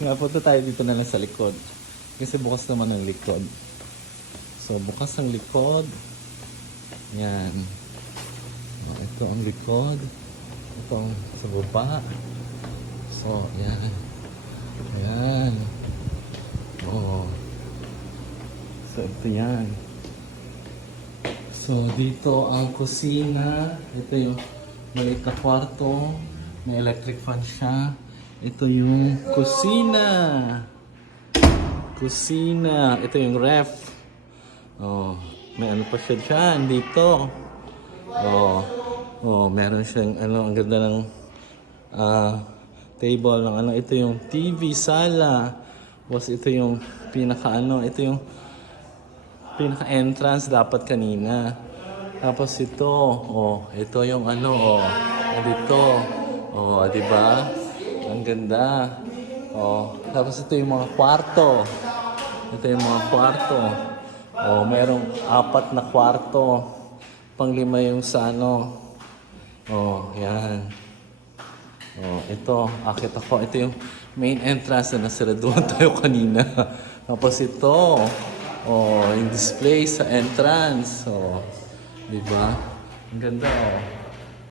Nga, punta tayo dito na lang sa likod. Kasi bukas naman ang likod. So, bukas ang likod. Yan. Oh, ito ang likod. Ito ang sa baba. So, yan. Yan. Oh. So, ito yan. So, dito ang kusina. Ito yung maliit na kwarto. May electric fan siya. Ito yung kusina. Kusina. Ito yung ref. Oh, may ano pa siya dyan dito. Oh, oh, meron siyang ano, ang ganda ng table ng ano. Ito yung TV sala. Tapos ito yung pinaka ano, ito yung pinaka entrance dapat kanina. Tapos ito, oh, ito yung ano, oh, dito. Oh, di ba? Ang ganda. Oh, tapos ito yung mga kwarto. Ito yung mga kwarto. Oh, merong 4 na kwarto. Pang-5 yung sa ano. Oh, yan. Oh, ito, akit ako. Ito yung main entrance na nasiraduhan tayo kanina. Tapos ito, oh, yung display sa entrance. Oh, di ba? Ang ganda, oh.